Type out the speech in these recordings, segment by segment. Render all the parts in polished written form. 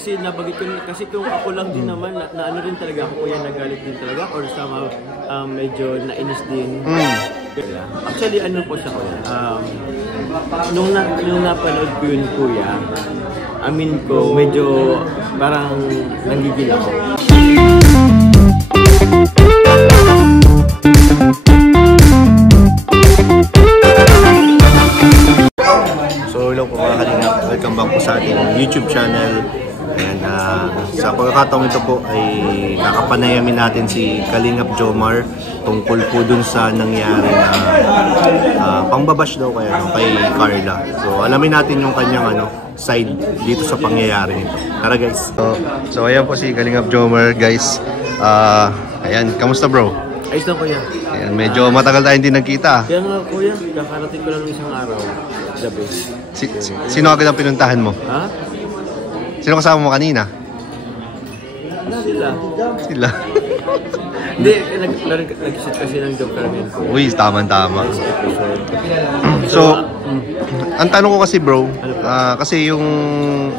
kasi nabagit ko, kasi kung ako lang din naman, na ano rin talaga ako, kuya, nagalit din talaga, or somehow medyo nainis din. Actually, ano po siya, kuya, nung napanood ko yun, kuya, amin ko, medyo parang nanggigil ako. So hello po mga kalingap, welcome back po sa ating YouTube channel. Ayan, sa pagkakataong ito po ay kakapanayamin natin si Kalingap Jomar tungkol po dun sa nangyari na pangbabash daw kay Carla. So alamin natin yung kanyang side dito sa pangyayari nito. Tara guys. So ayan po si Kalingap Jomar guys. Ayan, kamusta bro? Ayos lang, kuya. Ayan, medyo matagal tayo hindi nagkita. Kaya nga, kuya, kakarating ko lang isang araw. Gabi. Sino agad ang pinuntahan mo? Ha? Sino kasama mo kanina? Sila. Hindi, nag-shoot kasi ng job kami. Uy, tama-tama. So, ang tanong ko kasi bro, kasi yung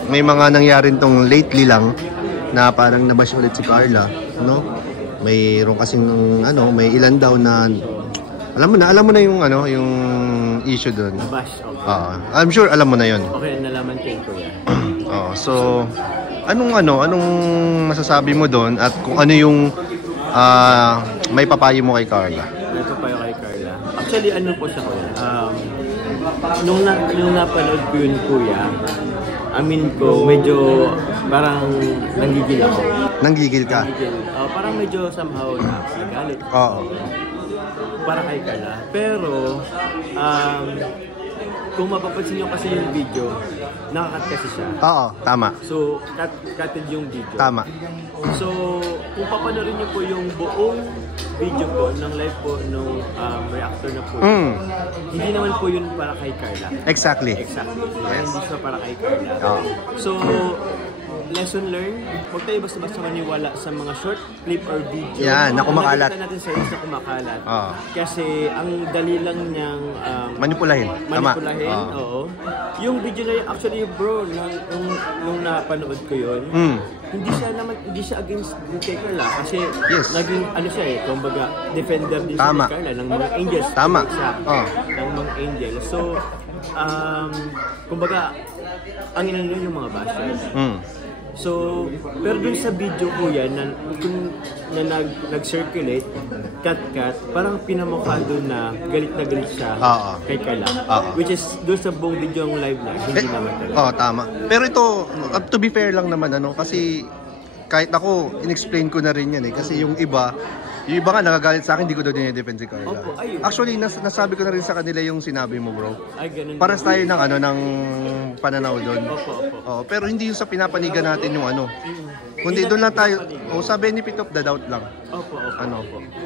may mga nangyari tong lately lang na parang nabash ulit si Carla, no? Mayroon kasing may ilan daw na alam mo na yung yung issue doon. Nabash. I'm sure alam mo na yon. Okay, nalaman ko yun, kuya. So anong masasabi mo doon at kung ano yung may papayo mo kay Carla? May papayo kay Carla. Actually, ano po siya, kuya. Nung napanood ko yun, kuya, amin ko, medyo parang nanggigil ako. Nanggigil ka? Parang medyo somehow nagalit. Oo. Para kay Carla. Pero, kung mapapansin nyo kasi yung video, nakakat kasi siya. Oo, tama. So, cutted yung video. Tama. So, kung papanoorin nyo po yung buong video po, ng live po, nung reactor na po, hindi naman po yun para kay Carla. Exactly. Yes. Hindi siya para kay Carla. So, lesson learned, huwag tayo basta-basta maniwala sa mga short clip or video. Yan, na kumakalat. Nakikita natin sa na kumakalat. Kasi ang dali lang niyang manipulahin. Oo. Yung video na yun, actually bro, nung napanood ko yun, hindi siya against kay Carla kasi naging siya kumbaga defender din siya kay Carla ng mga angels. Tama. Ng mga angels. So, kumbaga, ang inano yung mga bashers. So, pero dun sa video ko yan, na nag-circulate, cut, parang pinamukha dun na galit siya kay Carla. Which is, dun sa buong video ang live na, hindi naman talaga. Tama. Pero ito, to be fair lang naman, kasi kahit ako, in-explain ko na rin yan kasi yung iba nga nagagalit sa akin, hindi ko daw dinedefend si Carla. Actually, nasabi ko na rin sa kanila yung sinabi mo bro. Paras tayo ng pananaw doon. Pero hindi yung sa pinapanigan natin yung kundi doon lang tayo, sa benefit of the doubt lang.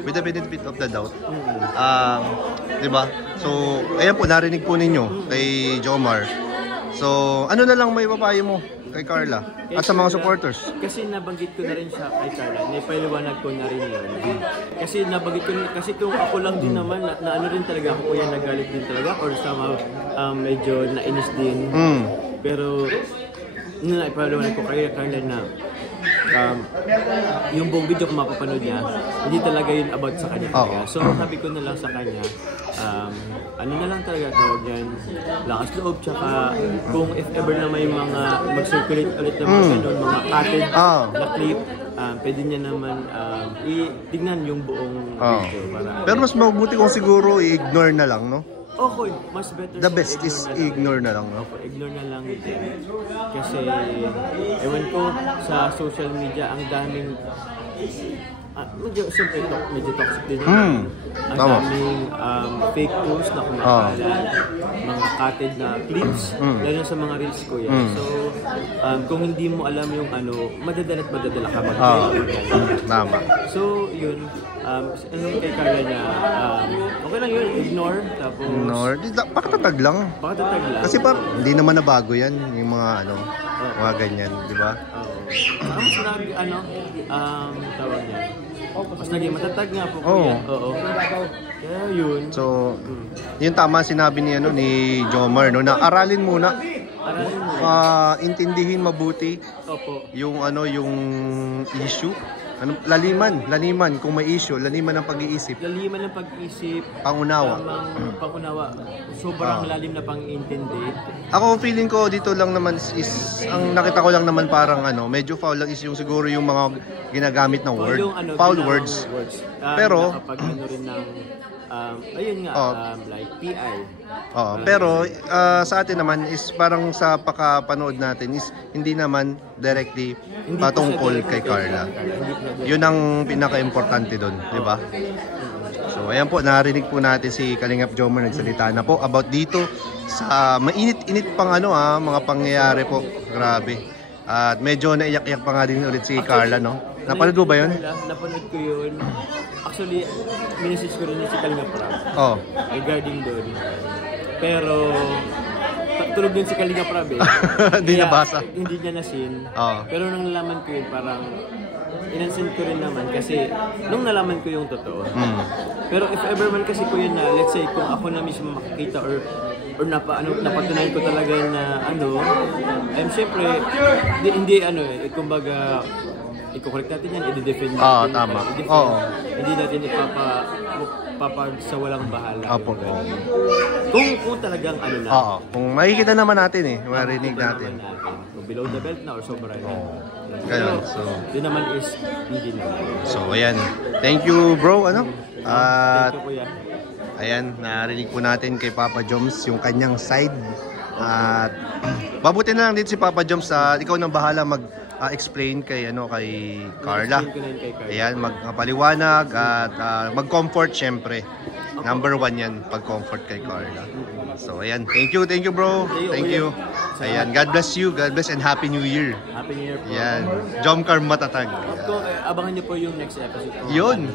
With the benefit of the doubt. Diba? So, ayan po, narinig po ninyo kay Jomar. So, ano na lang may papayo mo kay Carla at sa mga supporters? Kasi nabanggit ko na rin siya kay Carla, naipaliwanag ko na rin yun. Kasi nabanggit ko, kasi kung ako lang din naman, na ano rin talaga ako, kuya, nagalit din talaga, or somehow medyo nainis din. Pero, naipaliwanag ko kay Carla na yung buong video kung mapapanood niya, hindi talaga yun about sa kanya. So, sabi ko na lang sa kanya, ano na lang talaga tawag yan, lakas loob, tsaka kung if ever na may mga mag-circulate ulit na mga ganun, mga cutted na clip, pwede niya naman itignan yung buong video. Pero mas mabuti kung siguro i-ignore na lang, no? Okay, mas better. The best is ignore na lang, no? Ignore na lang din. Kasi, ewan ko, sa social media, ang daming medyo toxic din naman. Ang daming fake posts na kumakalat, mga cutted na clips, lalo sa mga reels ko yan. So, kung hindi mo alam yung madadala ka Tama. So, yun, kay Carla na, okay lang yun, ignore, tapos... Ignore? Pakatatag lang. Kasi hindi naman nabago yan, yung mga mga ganyan, di ba? Mas tawag niya. Mas naging matatag nga po kuya. Kaya yun. So, yung tama sinabi ni Jomar, na aralin muna intindihin mabuti Opo. yung yung issue. Laliman kung may issue, laliman ng pag-iisip. Laliman ng pag-isip, Pangunawa. pangunawa. Sobrang lalim na pang-intindi. Ako feeling ko dito lang naman is ang nakita ko lang naman parang medyo foul lang is yung siguro yung mga ginagamit na word, foul words. Pero kapag rin ng ayun nga, like PI. Pero sa atin naman is parang sa pakapanood natin is hindi naman directly patungkol kay Carla. Yun ang pinaka-importante doon, di ba? So ayan po, narinig po natin si Kalingap Jomar nagsalita na po about dito sa mainit-init pang mga pangyayari po. Grabe. At medyo naiyak-iyak pa nga din ulit si Carla, no? Napanood mo ba yun? Napanood ko yun. Actually, minessage ko rin si Kalingap Oh. regarding doon. Pero tulog din si Kalingap Rab eh. Hindi nabasa. Hindi niya nasin. Oh. Pero nung nalaman ko yun, parang inansin ko rin naman kasi nung nalaman ko yung totoo. Pero if ever man kasi ko yun na, let's say kung ako na mismo makikita or napatunayan ko talaga na syempre hindi kumbaga i-correct natin yan, i-defend natin. Tama. Hindi natin sa walang bahala. Opo. Kung talagang na. Kung makikita naman natin marinig natin. Kung below the belt na or sobra na. Ganun. So, yun naman is hindi naman. So, ayan. Thank you, bro. At thank you, kuya. ayan, narinig po natin kay Papa Joms yung kanyang side. At mabuti na lang dito si Papa Joms, ikaw nang bahala mag-explain kay Carla. Ayan, magpaliwanag at mag-comfort syempre. Number 1 yan, pag-comfort kay Carla. So ayan, thank you bro. Thank you. Ayan, God bless you, God bless and Happy New Year. Happy New Year po. Ayan, Jomcar matatag. Abangan niyo po yung next episode. Yun.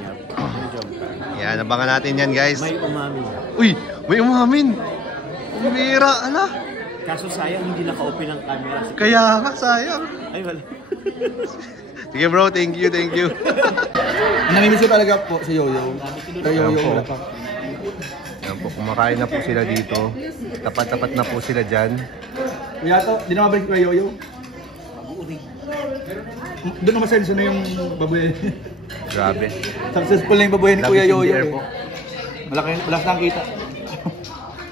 Ayan, abangan natin yan guys. May umamin. Uy, may umamin. Umira, Kaso sayang hindi naka-open ang camera. Kaya nga, sayang. Ay, wala. Sige bro, thank you. Namimiss ko talaga po si Yoyo. Kay Yoyo na pa. Ayan po, kumakain na po sila dito. Tapat-tapat na po sila dyan. Kuya to, di na mabalik kay Yoyo. Doon naman senso na yung baboy. Grabe. Successful na yung baboy ni Kuya Yoyo. Po. Malakas na ang kita.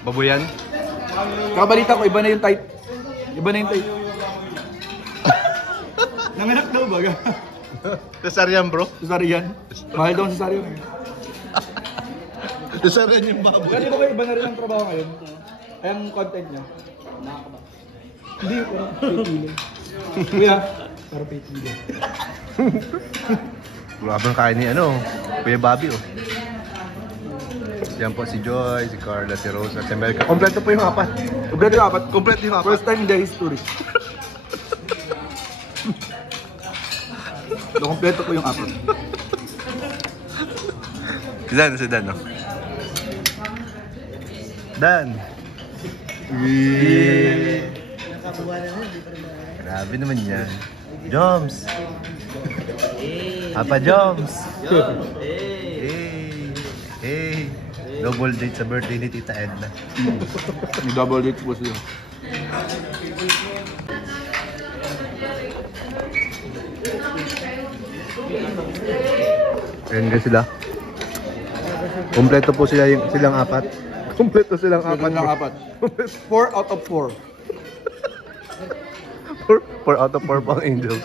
Baboyan? Kabalita ko, iba na yung type. Nanganak daw baga. Cesarean bro? Cesarean. Mahal daw ang cesarean. Cesarean yung baboy. Kasi ba iba na rin ang trabaho ngayon? Ay ang content niya. Hindi, parang pay-feeling. Kuya, parang pay-feeling. Grabe ang kain ni Kuya Bobby Yan po si Joy, si Carla, si Rosa, si Melka. Kompleto po yung apat. First time in the history. Kompleto po yung apat. Si Dan, no? Dan! Grabe naman yan. Joms! Papa Joms! Hey! Double date sa birthday ni Tita Edna. May double date po siya. Ayan guys sila. Kompleto po silang apat. Kompleto silang apat. 4 out of 4. 4 out of 4 pang angels.